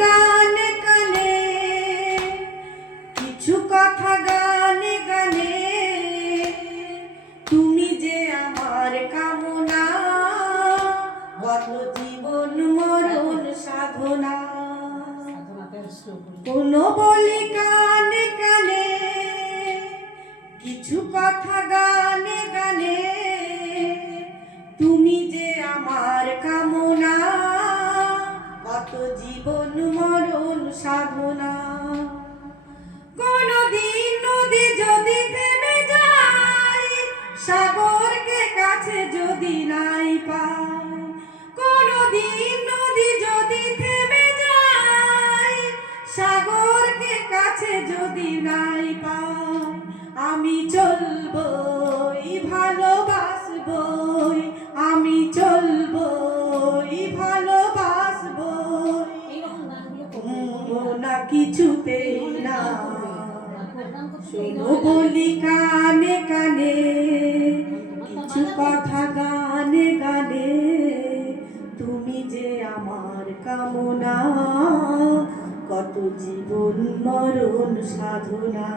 কানে কানে, কিছু কথা গানে গানে, তুমি যে আমার কামনা, বল জীবন মরণ সাধনা। কোনো বলি কানে কানে, কিছু কথা গানে গানে, তুমি যে আমার কামনা, কত জীবন মরণ সাধনা। কোনদিন নদী যদি থেমে যায়, সাগরকে কাছে যদি নাই পাই, কোনদিন নদী যদি থেমে যায়, সাগরকে কাছে যদি নাই পাই, আমি চলবই ভালোবাসবই, আমি চলবই ভালোবাসবই, না কিছুতেই না। শোনো বলি কানে কানে, কিছু কথা গানে গানে, তুমি যে আমার কামনা, কত জীবন মরণ সাধনা।